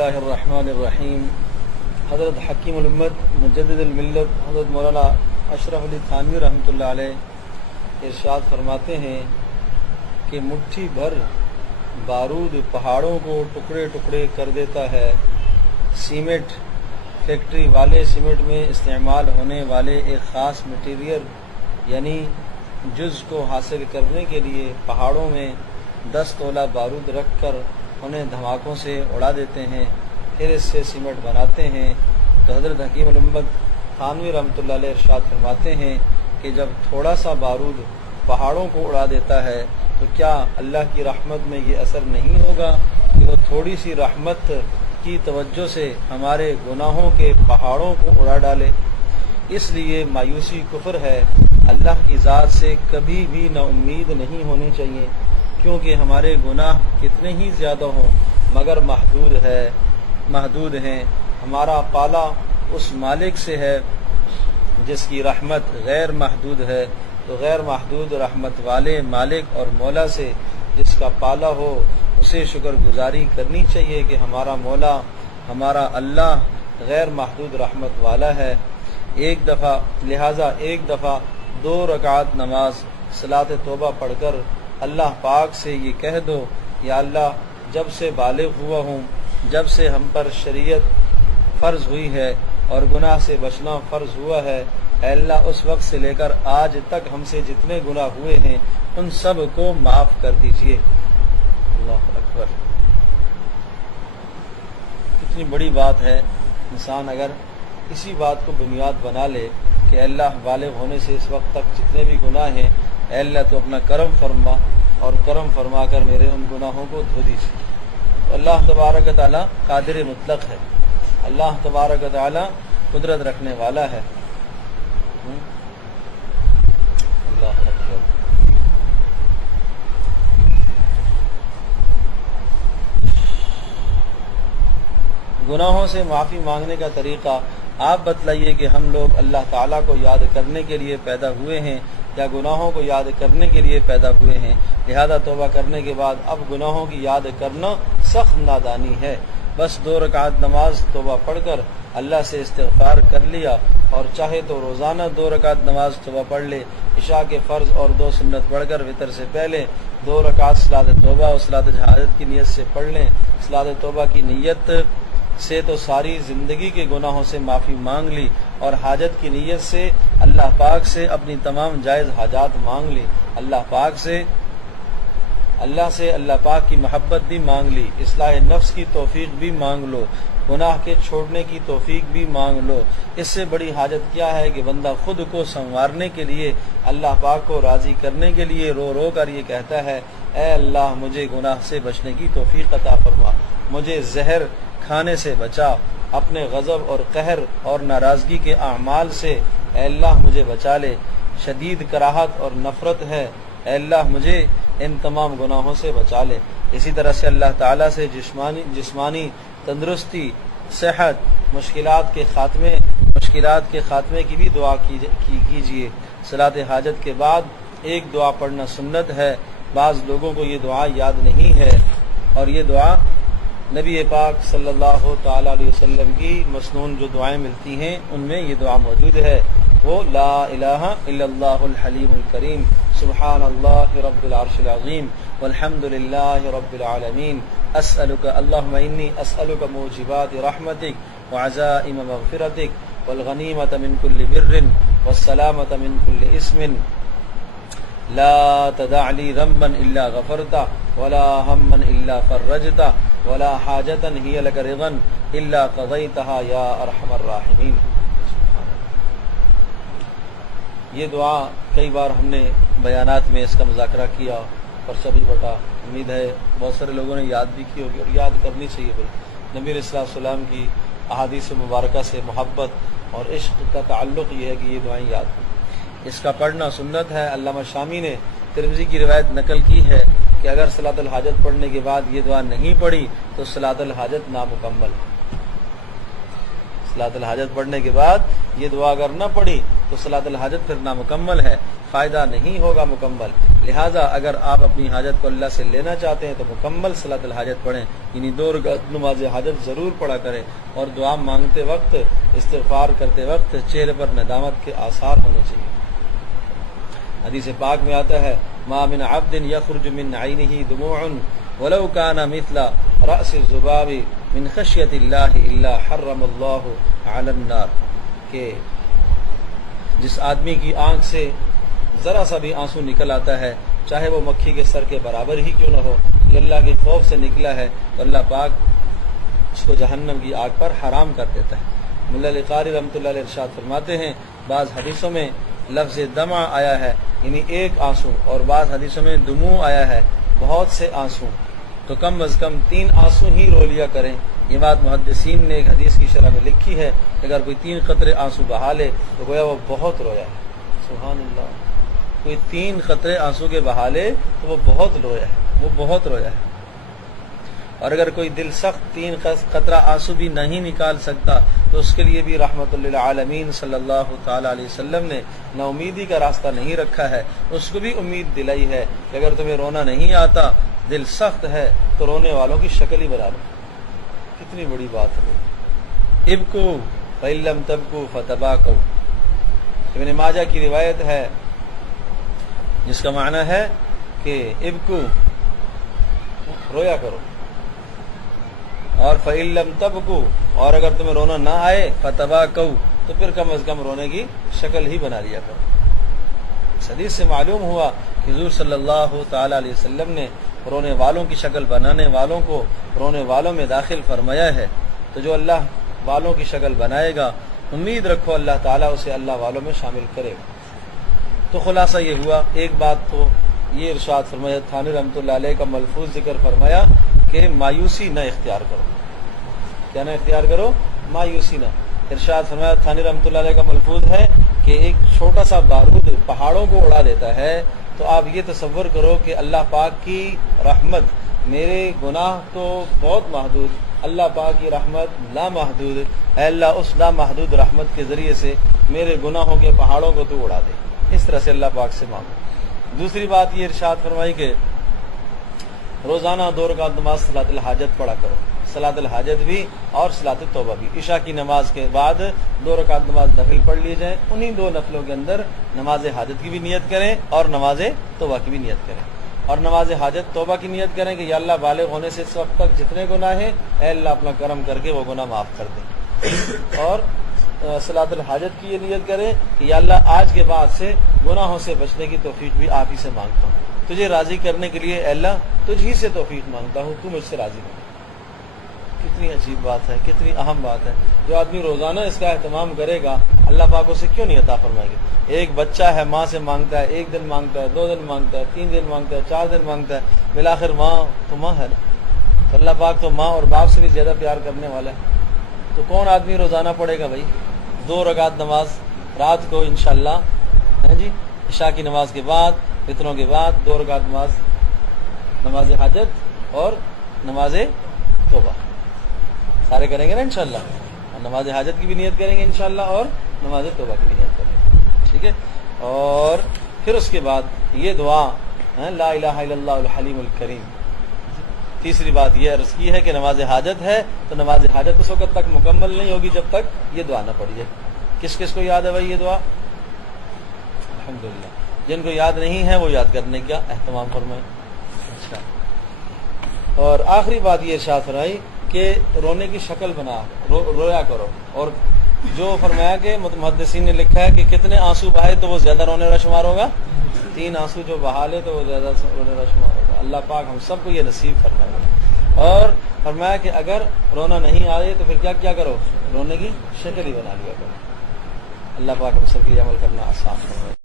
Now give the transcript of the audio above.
اللہ الرحمن الرحیم۔ حضرت حکیم الامت مجدد الملت حضرت مولانا اشرف علی تھانوی رحمۃ اللہ علیہ ارشاد فرماتے ہیں کہ مٹھی بھر بارود پہاڑوں کو ٹکڑے ٹکڑے کر دیتا ہے۔ سیمنٹ فیکٹری والے سیمنٹ میں استعمال ہونے والے ایک خاص مٹیریل یعنی جز کو حاصل کرنے کے لیے پہاڑوں میں 10 تولہ بارود رکھ کر انہیں دھماکوں سے اڑا دیتے ہیں، پھر اس سے سیمنٹ بناتے ہیں۔ تو حضرت حکیم الامت تھانوی رحمۃ اللہ علیہ ارشاد فرماتے ہیں کہ جب تھوڑا سا بارود پہاڑوں کو اڑا دیتا ہے تو کیا اللہ کی رحمت میں یہ اثر نہیں ہوگا کہ وہ تھوڑی سی رحمت کی توجہ سے ہمارے گناہوں کے پہاڑوں کو اڑا ڈالے؟ اس لیے مایوسی کفر ہے۔ اللہ کی ذات سے کبھی بھی نا امید نہیں ہونی چاہیے، کیونکہ ہمارے گناہ کتنے ہی زیادہ ہوں مگر محدود ہیں۔ ہمارا پالا اس مالک سے ہے جس کی رحمت غیر محدود ہے، تو غیر محدود رحمت والے مالک اور مولا سے جس کا پالا ہو اسے شکر گزاری کرنی چاہیے کہ ہمارا مولا ہمارا اللہ غیر محدود رحمت والا ہے۔ لہٰذا ایک دفعہ 2 رکعت نماز صلاۃ توبہ پڑھ کر اللہ پاک سے یہ کہہ دو، یا اللہ جب سے بالغ ہوا ہوں، جب سے ہم پر شریعت فرض ہوئی ہے اور گناہ سے بچنا فرض ہوا ہے، اے اللہ اس وقت سے لے کر آج تک ہم سے جتنے گناہ ہوئے ہیں ان سب کو معاف کر دیجئے۔ اللہ اکبر، کتنی بڑی بات ہے۔ انسان اگر اسی بات کو بنیاد بنا لے کہ اللہ بالغ ہونے سے اس وقت تک جتنے بھی گناہ ہیں، اے اللہ تو اپنا کرم فرما اور کرم فرما کر میرے ان گناہوں کو دھو دیجیے۔ تو اللہ تبارک و تعالیٰ قادر مطلق ہے، اللہ تبارک و تعالیٰ قدرت رکھنے والا ہے۔ اللہ اکبر۔ گناہوں سے معافی مانگنے کا طریقہ آپ بتلائیے کہ ہم لوگ اللہ تعالیٰ کو یاد کرنے کے لیے پیدا ہوئے ہیں یا گناہوں کو یاد کرنے کے لیے پیدا ہوئے ہیں؟ لہذا توبہ کرنے کے بعد اب گناہوں کی یاد کرنا سخت نادانی ہے۔ بس 2 رکعت نماز توبہ پڑھ کر اللہ سے استغفار کر لیا، اور چاہے تو روزانہ 2 رکعت نماز توبہ پڑھ لے، عشاء کے فرض اور 2 سنت پڑھ کر وطر سے پہلے 2 رکعت صلاۃ توبہ اور صلاۃ حاجت کی نیت سے پڑھ لیں۔ صلاۃ توبہ کی نیت سے تو ساری زندگی کے گناہوں سے معافی مانگ لی، اور حاجت کی نیت سے اللہ پاک سے اپنی تمام جائز حاجات مانگ لی، اللہ پاک کی محبت بھی مانگ لی، اصلاح نفس کی توفیق بھی مانگ لو، گناہ کے چھوڑنے کی توفیق بھی مانگ لو۔ اس سے بڑی حاجت کیا ہے کہ بندہ خود کو سنوارنے کے لیے، اللہ پاک کو راضی کرنے کے لیے رو رو کر یہ کہتا ہے، اے اللہ مجھے گناہ سے بچنے کی توفیق عطا فرما، مجھے زہر کھانے سے بچا، اپنے غضب اور قہر اور ناراضگی کے اعمال سے اے اللہ مجھے بچا لے، شدید کراہت اور نفرت ہے، اے اللہ مجھے ان تمام گناہوں سے بچا لے۔ اسی طرح سے اللہ تعالیٰ سے جسمانی تندرستی، صحت، مشکلات کے خاتمے کی بھی دعا کیجیے۔ صلاۃ حاجت کے بعد ایک دعا پڑھنا سنت ہے۔ بعض لوگوں کو یہ دعا یاد نہیں ہے، اور یہ دعا نبی پاک صلی اللہ تعالی علیہ وسلم کی مسنون جو دعائیں ملتی ہیں ان میں یہ دعا موجود ہے، وہ لا الہ الا اللہ الحلیم الکریم، سبحان اللہ رب العرش العظیم، والحمد للہ رب العالمین، اسألک اللہم انی اسألک موجبات رحمتک وعزائم مغفرتک والغنیمۃ من کل بر والسلامۃ من کل اسم، لا تدع لی ذنبا الا غفرتا ولا ہما الا فرجتا ولا حاجتا ہی لک رضا الا قضیتها یا ارحم الراحمین۔ یہ دعا کئی بار ہم نے بیانات میں اس کا مذاکرہ کیا اور سبھی بٹا، امید ہے بہت سارے لوگوں نے یاد بھی کی ہوگی، اور یاد کرنی چاہیے بھائی۔ نبی علیہ السلام کی احادیث مبارکہ سے محبت اور عشق کا تعلق یہ ہے کہ یہ دعائیں یاد ہوں۔ اس کا پڑھنا سنت ہے۔ علامہ شامی نے ترمذی کی روایت نقل کی ہے کہ اگر صلاۃ الحاجت پڑھنے کے بعد یہ دعا نہیں پڑھی تو صلاۃ الحاجت نامکمل۔ صلاۃ الحاجت پڑھنے کے بعد یہ دعا اگر نہ پڑھی تو صلاۃ الحاجت پھر نامکمل ہے، فائدہ نہیں ہوگا مکمل۔ لہٰذا اگر آپ اپنی حاجت کو اللہ سے لینا چاہتے ہیں تو مکمل صلاۃ الحاجت پڑھیں، یعنی 2 رکعت نماز حاجت ضرور پڑھا کریں، اور دعا مانگتے وقت، استغفار کرتے وقت چہرے پر ندامت کے آثار ہونے چاہیے۔ حدیث پاک میں آتا ہے ما من عبد یخرج من عینہ دموع ولو کان مثل رأس الذباب من خشیۃ اللہ الا حرم اللہ علی النار، کہ جس آدمی کی آنکھ سے ذرا سا بھی آنسو نکل آتا ہے، چاہے وہ مکھی کے سر کے برابر ہی کیوں نہ ہو، یہ اللہ کے خوف سے نکلا ہے تو اللہ پاک اس کو جہنم کی آگ پر حرام کر دیتا ہے۔ ملا علی قاری رحمۃ اللہ علیہ ارشاد فرماتے ہیں بعض حدیثوں میں لفظ دمع آیا ہے یعنی ایک آنسو، اور بعض حدیثوں میں دموع آیا ہے بہت سے آنسو، تو کم از کم 3 آنسو ہی رو لیا کریں۔ یہ بات محدثین نے ایک حدیث کی شرح میں لکھی ہے کہ اگر کوئی 3 قطرے آنسو بہا لے تو گویا وہ بہت رویا ہے۔ سبحان اللہ، کوئی 3 قطرے آنسو کے بہا لے تو وہ بہت رویا ہے، وہ بہت رویا ہے۔ اور اگر کوئی دل سخت 3 قطرہ آنسو بھی نہیں نکال سکتا تو اس کے لیے بھی رحمت للعالمین صلی اللہ تعالی علیہ وسلم نے نا امیدی کا راستہ نہیں رکھا ہے، اس کو بھی امید دلائی ہے کہ اگر تمہیں رونا نہیں آتا، دل سخت ہے، تو رونے والوں کی شکل ہی بنا لو۔ کتنی بڑی بات ہے۔ ابکو فإن لم تبکو فتباکو، ابن ماجہ کی روایت ہے جس کا معنی ہے کہ ابکو، رویا کرو، اور فإن لم تبکو، اور اگر تمہیں رونا نہ آئے فتباکو، تو پھر کم از کم رونے کی شکل ہی بنا لیا کرو۔ اس حدیث سے معلوم ہوا کہ حضور صلی اللہ تعالی علیہ وسلم نے رونے والوں کی شکل بنانے والوں کو رونے والوں میں داخل فرمایا ہے، تو جو اللہ والوں کی شکل بنائے گا امید رکھو اللہ تعالیٰ اسے اللہ والوں میں شامل کرے گا۔ تو خلاصہ یہ ہوا، ایک بات تو یہ ارشاد فرمایا تھانوی رحمۃ اللہ علیہ کا ملفوظ ذکر فرمایا کہ مایوسی نہ اختیار کرو۔ کیا نہ اختیار کرو؟ مایوسی نہ۔ ارشاد فرمایا تھانوی رحمۃ اللہ علیہ کا ملفوظ ہے کہ ایک چھوٹا سا بارود پہاڑوں کو اڑا دیتا ہے، تو آپ یہ تصور کرو کہ اللہ پاک کی رحمت، میرے گناہ تو بہت محدود، اللہ پاک کی رحمت لامحدود، اے اللہ اس لامحدود رحمت کے ذریعے سے میرے گناہوں کے پہاڑوں کو تو اڑا دے۔ اس طرح سے اللہ پاک سے مانگو۔ دوسری بات یہ ارشاد فرمائی کہ روزانہ 2 رکعت نماز صلاۃ الحاجت پڑھا کرو، صلاۃ الحاجت بھی اور صلاۃ التوبہ بھی۔ عشاء کی نماز کے بعد 2 رکعت نماز نفل پڑھ لیے جائیں، انہی 2 نفلوں کے اندر نماز حاجت کی بھی نیت کریں اور نماز توبہ کی بھی نیت کریں، اور نماز حاجت توبہ کی نیت کریں کہ یا اللہ بالغ ہونے سے اس وقت تک جتنے گناہ ہیں اے اللہ اپنا کرم کر کے وہ گناہ معاف کر دے، اور صلاۃ الحاجت کی یہ نیت کریں کہ یا اللہ آج کے بعد سے گناہوں سے بچنے کی توفیق بھی آپ ہی سے مانگتا ہوں، تجھے راضی کرنے کے لیے اے اللہ تجھ ہی سے توفیق مانگتا ہوں، تو مجھ سے راضی ہو۔ کتنی عجیب بات ہے، کتنی اہم بات ہے۔ جو آدمی روزانہ اس کا اہتمام کرے گا اللہ پاک اسے کیوں نہیں عطا فرمائے گا۔ ایک بچہ ہے، ماں سے مانگتا ہے، 1 دن مانگتا ہے، 2 دن مانگتا ہے، 3 دن مانگتا ہے، 4 دن مانگتا ہے، بالآخر ماں تو ماں ہے نا، تو اللہ پاک تو ماں اور باپ سے بھی زیادہ پیار کرنے والا ہے۔ تو کون آدمی روزانہ پڑھے گا بھائی 2 رکعت نماز رات کو انشاءاللہ، ہے جی، عشاء کی نماز کے بعد، فطروں کے بعد 2 رکعت نماز حاجت اور نماز توبہ سارے کریں گے نا انشاءاللہ، اور نماز حاجت کی بھی نیت کریں گے انشاءاللہ اور نماز توبہ کی بھی نیت کریں گے، ٹھیک ہے۔ اور پھر اس کے بعد یہ دعا لا الہ الا اللہ الحلیم الکریم۔ تیسری بات یہ عرض کی ہے کہ نماز حاجت ہے تو نماز حاجت اس وقت تک مکمل نہیں ہوگی جب تک یہ دعا نہ پڑھی جائے۔ کس کس کو یاد ہے بھائی یہ دعا؟ الحمدللہ۔ جن کو یاد نہیں ہے وہ یاد کرنے کا اہتمام فرمائیں۔ اچھا، اور آخری بات یہ ارشاد فرمائی کہ رونے کی شکل بنا، رویا کرو، اور جو فرمایا کہ محدثین نے لکھا ہے کہ کتنے آنسو بہائے تو وہ زیادہ رونے والا شمار ہوگا، 3 آنسو جو بہا لے تو وہ زیادہ رونے والا شمار ہوگا۔ اللہ پاک ہم سب کو یہ نصیب فرمائے۔ اور فرمایا کہ اگر رونا نہیں آئے تو پھر کیا کرو، رونے کی شکل ہی بنا لیا کرو۔ اللہ پاک ہم سب کی عمل کرنا آسان فرمائے۔